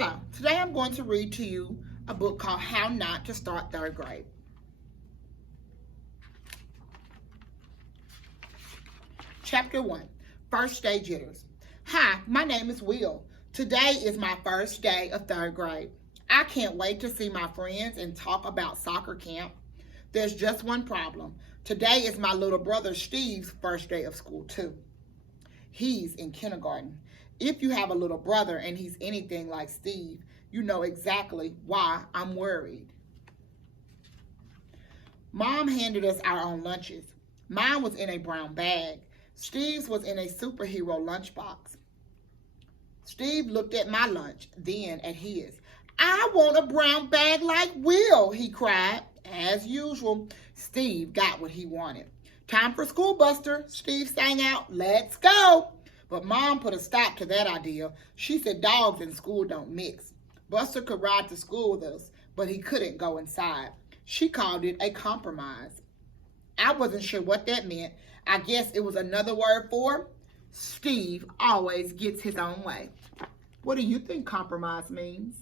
Hello, today I'm going to read to you a book called How Not to Start Third Grade. Chapter 1, First Day Jitters. Hi, my name is Will. Today is my first day of third grade. I can't wait to see my friends and talk about soccer camp. There's just one problem. Today is my little brother Steve's first day of school too. He's in kindergarten. If you have a little brother and he's anything like Steve, you know exactly why I'm worried. Mom handed us our own lunches. Mine was in a brown bag. Steve's was in a superhero lunchbox. Steve looked at my lunch, then at his. I want a brown bag like Will, he cried. As usual, Steve got what he wanted. Time for school, Buster, Steve sang out. Let's go. But Mom put a stop to that idea. She said dogs in school don't mix. Buster could ride to school with us, but he couldn't go inside. She called it a compromise. I wasn't sure what that meant. I guess it was another word for Steve always gets his own way. What do you think compromise means?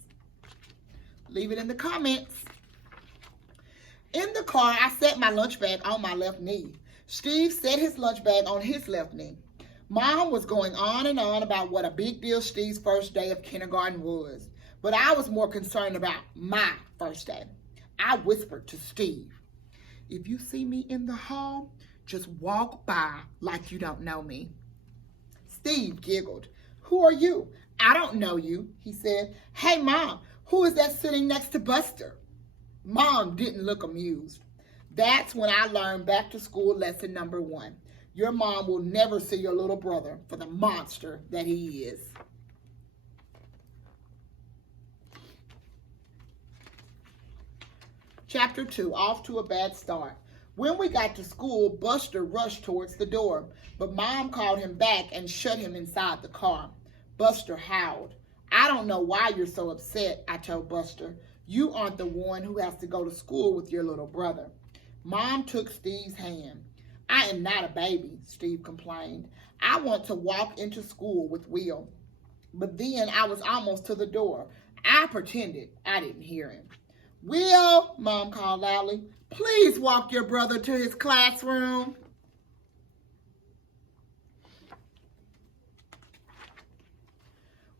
Leave it in the comments. In the car, I set my lunch bag on my left knee. Steve set his lunch bag on his left knee. Mom was going on and on about what a big deal Steve's first day of kindergarten was, but I was more concerned about my first day. I whispered to Steve, if you see me in the hall, just walk by like you don't know me. Steve giggled. Who are you? I don't know you, he said. Hey, Mom, who is that sitting next to Buster? Mom didn't look amused. That's when I learned back to school lesson number 1. Your mom will never see your little brother for the monster that he is. Chapter 2, Off to a Bad Start. When we got to school, Buster rushed towards the door, but Mom called him back and shut him inside the car. Buster howled. I don't know why you're so upset, I told Buster. You aren't the one who has to go to school with your little brother. Mom took Steve's hand. I am not a baby, Steve complained. I want to walk into school with Will. But then I was almost to the door. I pretended I didn't hear him. Will, Mom called loudly, please walk your brother to his classroom.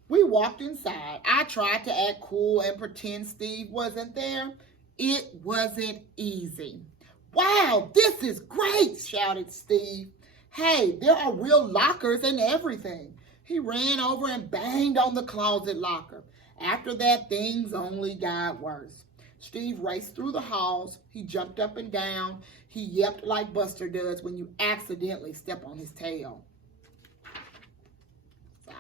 We walked inside. I tried to act cool and pretend Steve wasn't there. It wasn't easy. Wow, this is great, shouted Steve. Hey, there are real lockers and everything. He ran over and banged on the closet locker. After that, things only got worse. Steve raced through the halls. He jumped up and down. He yelped like Buster does when you accidentally step on his tail. Sorry.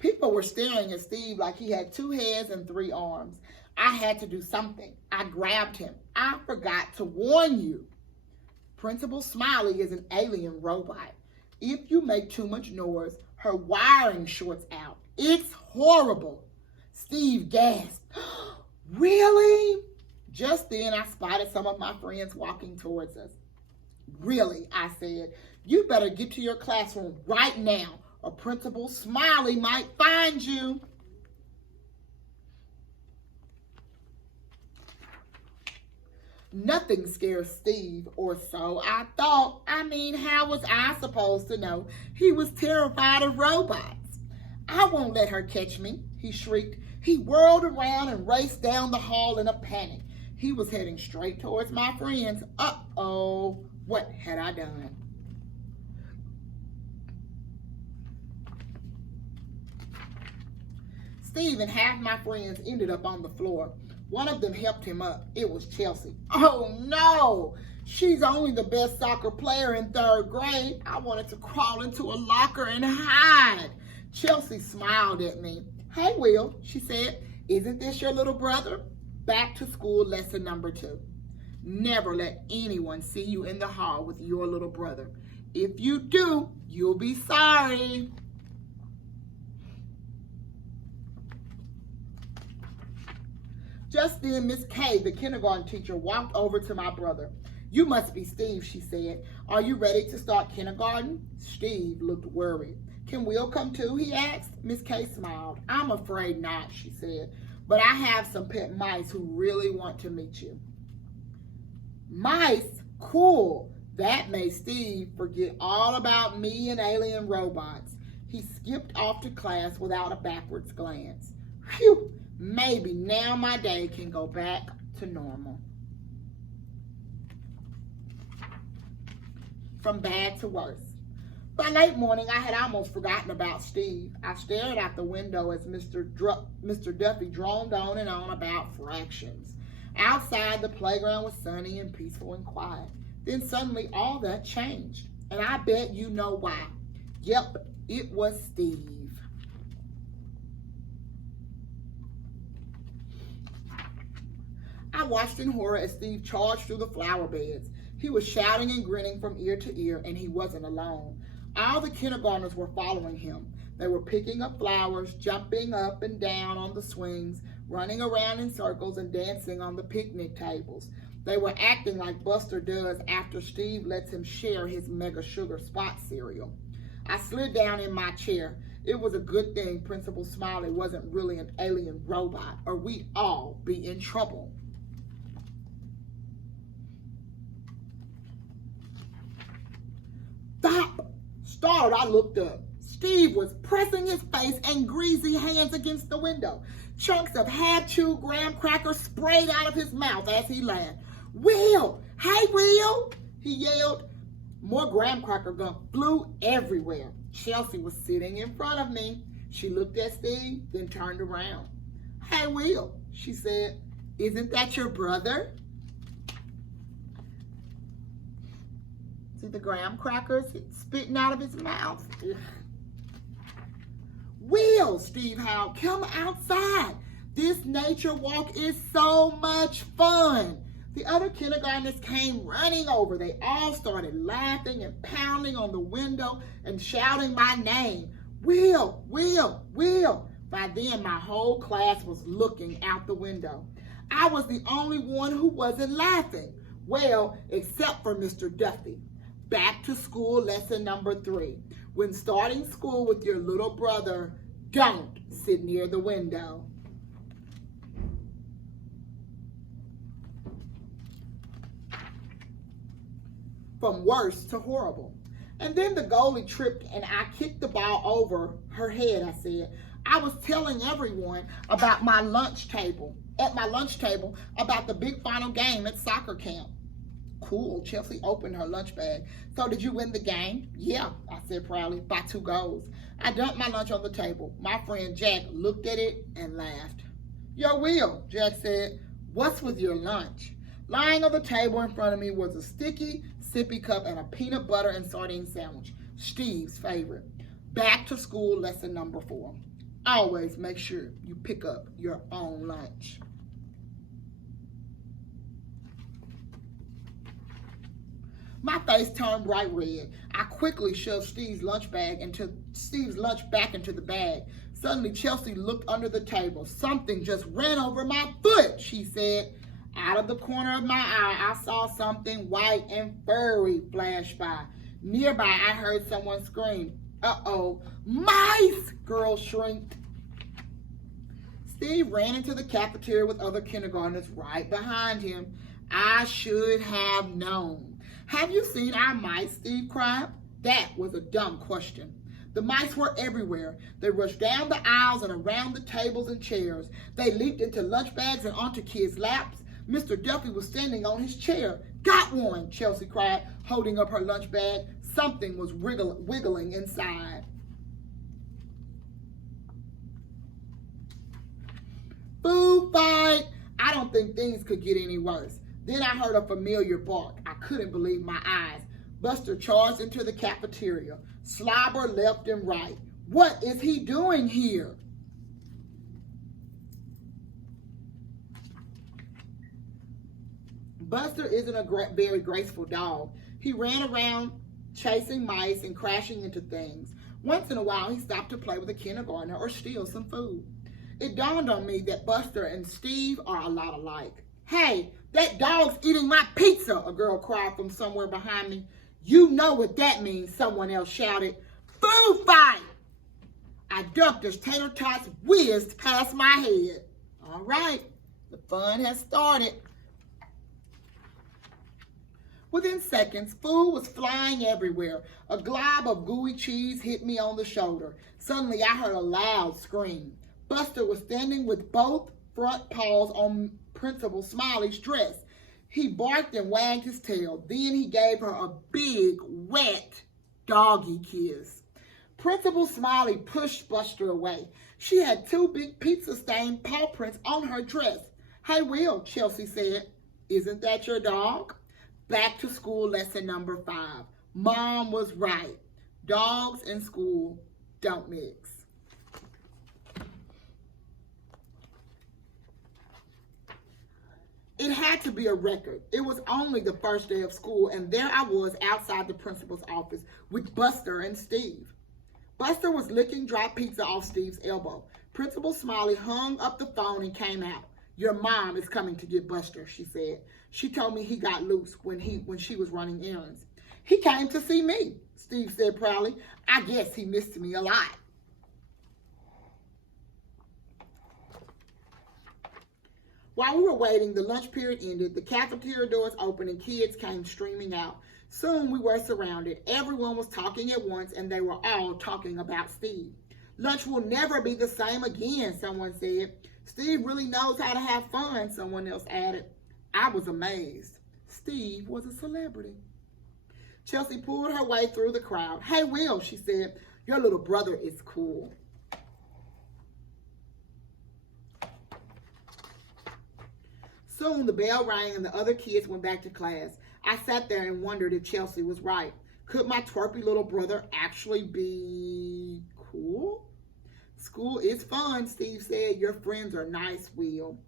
People were staring at Steve like he had 2 heads and 3 arms. I had to do something. I grabbed him. I forgot to warn you. Principal Smiley is an alien robot. If you make too much noise, her wiring shorts out. It's horrible. Steve gasped. Really? Just then I spotted some of my friends walking towards us. Really, I said, you better get to your classroom right now, or Principal Smiley might find you. Nothing scares Steve, or so I thought. How was I supposed to know? He was terrified of robots. I won't let her catch me, he shrieked. He whirled around and raced down the hall in a panic. He was heading straight towards my friends. Uh-oh, what had I done? Steve and half my friends ended up on the floor. One of them helped him up. It was Chelsea. Oh no! She's only the best soccer player in 3rd grade. I wanted to crawl into a locker and hide. Chelsea smiled at me. Hey, Will, she said, isn't this your little brother? Back to school lesson number 2. Never let anyone see you in the hall with your little brother. If you do, you'll be sorry. Just then, Miss Kay, the kindergarten teacher, walked over to my brother. You must be Steve, she said. Are you ready to start kindergarten? Steve looked worried. Can Will come too, he asked. Miss K smiled. I'm afraid not, she said, but I have some pet mice who really want to meet you. Mice? Cool. That made Steve forget all about me and alien robots. He skipped off to class without a backwards glance. Phew, maybe now my day can go back to normal. From bad to worse. By late morning, I had almost forgotten about Steve. I stared out the window as Mr. Duffy droned on and on about fractions. Outside, the playground was sunny and peaceful and quiet. Then suddenly, all that changed. And I bet you know why. Yep, it was Steve. I watched in horror as Steve charged through the flower beds. He was shouting and grinning from ear to ear, and he wasn't alone. All the kindergartners were following him. They were picking up flowers, jumping up and down on the swings, running around in circles, and dancing on the picnic tables. They were acting like Buster does after Steve lets him share his Mega Sugar Spot cereal. I slid down in my chair. It was a good thing Principal Smiley wasn't really an alien robot, or we'd all be in trouble. Stop! Startled, I looked up. Steve was pressing his face and greasy hands against the window. Chunks of half-chewed graham crackers sprayed out of his mouth as he laughed. Will! Hey, Will! He yelled. More graham cracker gunk flew everywhere. Chelsea was sitting in front of me. She looked at Steve, then turned around. Hey, Will, she said. Isn't that your brother? See the graham crackers spitting out of his mouth? Ugh. Will, Steve howled, come outside. This nature walk is so much fun. The other kindergartners came running over. They all started laughing and pounding on the window and shouting my name. Will, Will, Will. By then, my whole class was looking out the window. I was the only one who wasn't laughing. Well, except for Mr. Duffy. Back to school lesson number 3. When starting school with your little brother, don't sit near the window. From worse to horrible. And then the goalie tripped and I kicked the ball over her head, I said. I was telling everyone about at my lunch table, about the big final game at soccer camp. Cool, Chelsea opened her lunch bag. So did you win the game? Yeah, I said proudly, by 2 goals. I dumped my lunch on the table. My friend Jack looked at it and laughed. Yo, Will, Jack said, what's with your lunch? Lying on the table in front of me was a sticky sippy cup and a peanut butter and sardine sandwich, Steve's favorite. Back to school lesson number 4. Always make sure you pick up your own lunch. My face turned bright red. I quickly shoved Steve's lunch back into the bag. Suddenly, Chelsea looked under the table. Something just ran over my foot, she said. Out of the corner of my eye, I saw something white and furry flash by. Nearby, I heard someone scream, uh-oh, mice, girl shrieked. Steve ran into the cafeteria with other kindergartners right behind him. I should have known. Have you seen our mice? Steve cried. That was a dumb question. The mice were everywhere. They rushed down the aisles and around the tables and chairs. They leaped into lunch bags and onto kids' laps. Mr. Duffy was standing on his chair. Got one, Chelsea cried, holding up her lunch bag. Something was wiggling inside. Food fight. I don't think things could get any worse. Then I heard a familiar bark. I couldn't believe my eyes. Buster charged into the cafeteria. Slobber left and right. What is he doing here? Buster isn't a very graceful dog. He ran around chasing mice and crashing into things. Once in a while, he stopped to play with a kindergartner or steal some food. It dawned on me that Buster and Steve are a lot alike. Hey, that dog's eating my pizza, a girl cried from somewhere behind me. You know what that means, someone else shouted. Food fight! I ducked as tater tots whizzed past my head. All right, the fun has started. Within seconds, food was flying everywhere. A glob of gooey cheese hit me on the shoulder. Suddenly, I heard a loud scream. Buster was standing with both front paws on Principal Smiley's dress. He barked and wagged his tail. Then he gave her a big, wet, doggy kiss. Principal Smiley pushed Buster away. She had 2 big pizza-stained paw prints on her dress. Hey, Will, Chelsea said, isn't that your dog? Back to school lesson number 5. Mom was right. Dogs and school don't mix. It had to be a record. It was only the first day of school, and there I was outside the principal's office with Buster and Steve. Buster was licking dry pizza off Steve's elbow. Principal Smiley hung up the phone and came out. Your mom is coming to get Buster, she said. She told me he got loose when she was running errands. He came to see me, Steve said proudly. I guess he missed me a lot. While we were waiting, the lunch period ended, the cafeteria doors opened, and kids came streaming out. Soon we were surrounded. Everyone was talking at once, and they were all talking about Steve. Lunch will never be the same again, someone said. Steve really knows how to have fun, someone else added. I was amazed. Steve was a celebrity. Chelsea pulled her way through the crowd. Hey, Will, she said, your little brother is cool. Soon the bell rang and the other kids went back to class. I sat there and wondered if Chelsea was right. Could my twerpy little brother actually be cool? School is fun, Steve said. Your friends are nice, Will.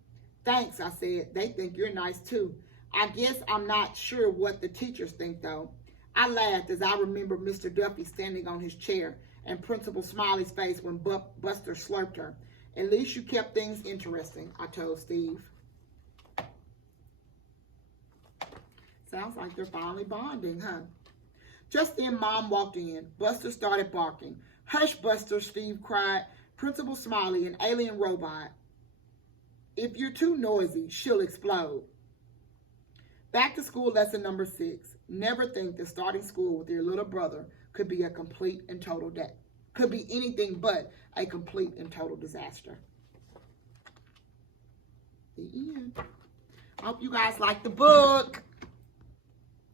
Thanks, I said. They think you're nice too. I guess I'm not sure what the teachers think though. I laughed as I remembered Mr. Duffy standing on his chair and Principal Smiley's face when Buster slurped her. At least you kept things interesting, I told Steve. Sounds like they're finally bonding, huh? Just then, Mom walked in. Buster started barking. Hush, Buster, Steve cried. Principal Smiley, an alien robot. If you're too noisy, she'll explode. Back to school lesson number 6. Never think that starting school with your little brother could be a complete and total could be anything but a complete and total disaster. The end. I hope you guys like the book.